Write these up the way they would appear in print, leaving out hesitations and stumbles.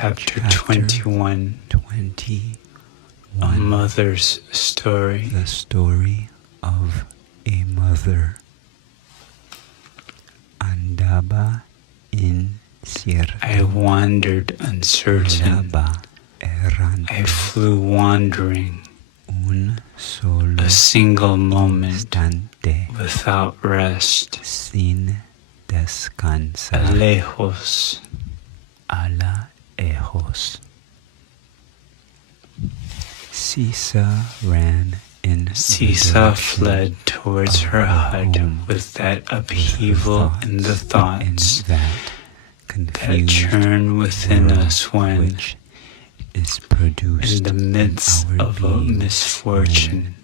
Chapter 21. A Mother's Story. The story of a mother. Andaba incierto. I wandered uncertain. Andaba errante. I flew wandering. Un solo A single moment instante. without rest. Sin descansar. Lejos. A la ejos. Sisa ran in Sisa fled towards her hut with that upheaval in the thoughts that churn within us when, which is produced in the midst of a misfortune,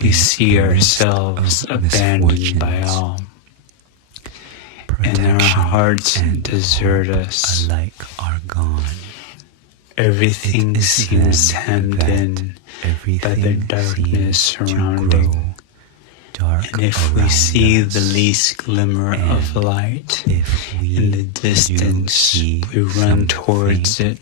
we see ourselves abandoned by all, and our hearts desert us. Alike are gone. Everything seems hemmed in by the darkness surrounding. And if we see the least glimmer of light in the distance, we run towards it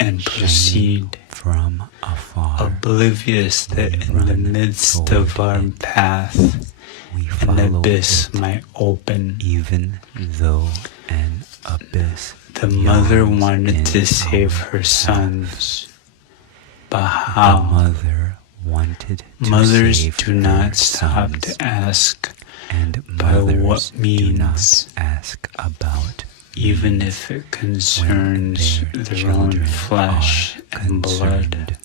and proceed, from afar, oblivious that in the midst of our path an abyss might open. even though an abyss. The mother wanted to save her sons, but how? The mother wanted to Mothers save do her not stop sons, to ask and by mothers what do not means, ask about even if it concerns their their own children flesh are and blood.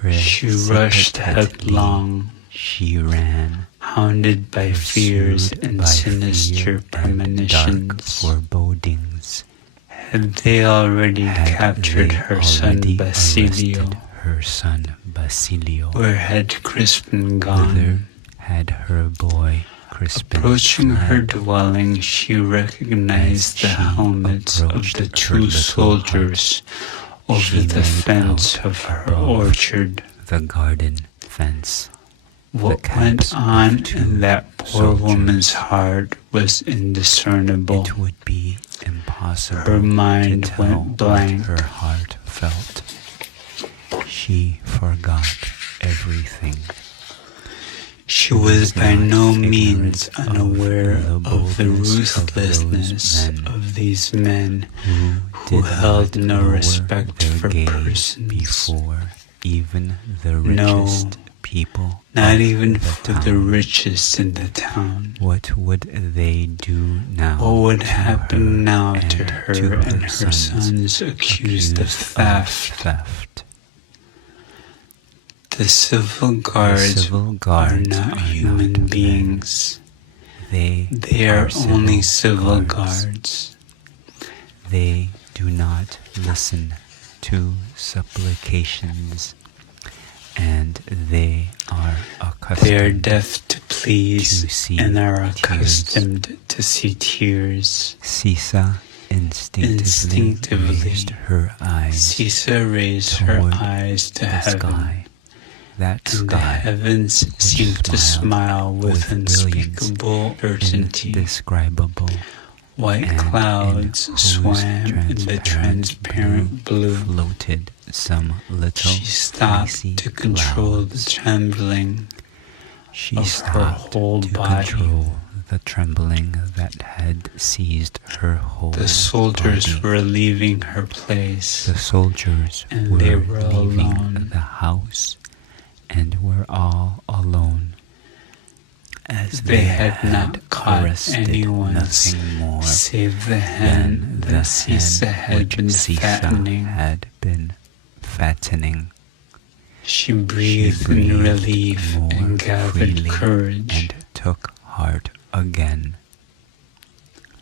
concerned. She rushed headlong, She ran, hounded by fears pursued and by sinister fear and dark premonitions. forebodings. Had they already captured her son Basilio? Her son Basilio. Where had Crispin Whither gone? had her boy Crispin Approaching her fled? dwelling, she recognized the As she helmets of approached the her two little soldiers over she the made fence out of her above orchard. The garden fence. What caps went of on two in that poor soldiers. woman's heart was indiscernible. It would be impossible Her mind to tell went blank. what her heart felt. She forgot everything. She was by not no ignorant means of unaware the of the boldness of ruthlessness those men of these men who who held did no not lower respect their for gaze persons. before even the No, richest people not of even the for the town. richest in the town. What would they do now? What would to happen her now and to her to and her sons accused of theft? The civil guards are not human beings. They are only civil guards. They do not listen to supplications, and they are accustomed They are deaf to please to see and are tears. accustomed to see tears. Sisa instinctively raised her eyes Sisa raised her toward eyes to the heaven, sky. That and the sky heavens seemed to smile with brilliance unspeakable certainty. indescribable. White and clouds in whose swam in the transparent blue. Floated some little She stopped fleecy to control clouds. the trembling She of her stopped whole to body. control the trembling that had seized her whole The soldiers body. were leaving her place, The soldiers and were they were leaving alone. the house and were all alone, as they had not caught arrested anyone nothing more save the than hen the that Sisa hen had which been Sisa fattening. had been fattening. She breathed in breathed relief more and gathered freely courage. and took heart again.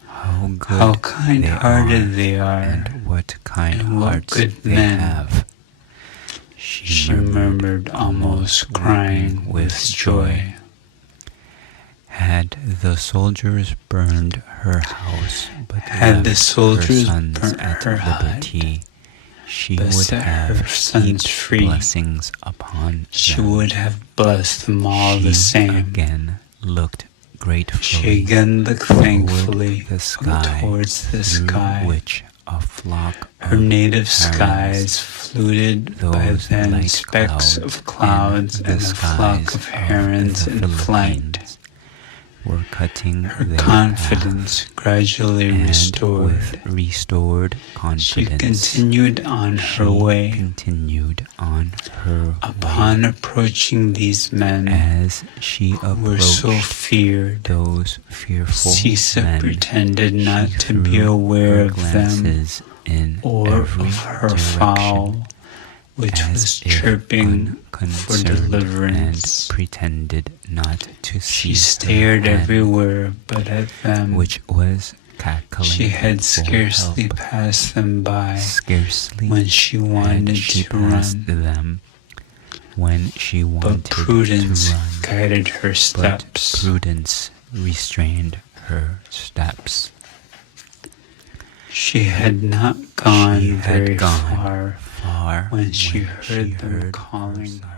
How good How kind-hearted they are, and what kind and what hearts good they men. have. She murmured, almost crying with joy. Had the soldiers burned her house, but Had left the soldiers her sons burnt at her hut, liberty, she but would set her have sons heaped free. blessings upon She them. would have blessed them all She the same. again looked gratefully She again looked thankfully the sky, towards the through sky. which a flock Her of native herons, skies fluted by those then light specks of clouds in the and a flock skies of herons the in flight. Philippines, were cutting Her their confidence gradually path, and restored. with restored She confidence, continued on her she way. continued on her Upon way. approaching these men As she who were so approached feared, those fearful Sisa men, pretended not she to be threw aware her of them glances in or every of her direction, fowl, which as was if chirping for unconcerned, deliverance. and pretended not to see She stared her hen, everywhere but at them. which was cackling. She had for scarcely help. passed them by Scarcely when she wanted had she to passed run, them when she wanted but prudence to run. guided her But steps. prudence restrained her steps. She had not gone She had very gone far far when she heard them calling her.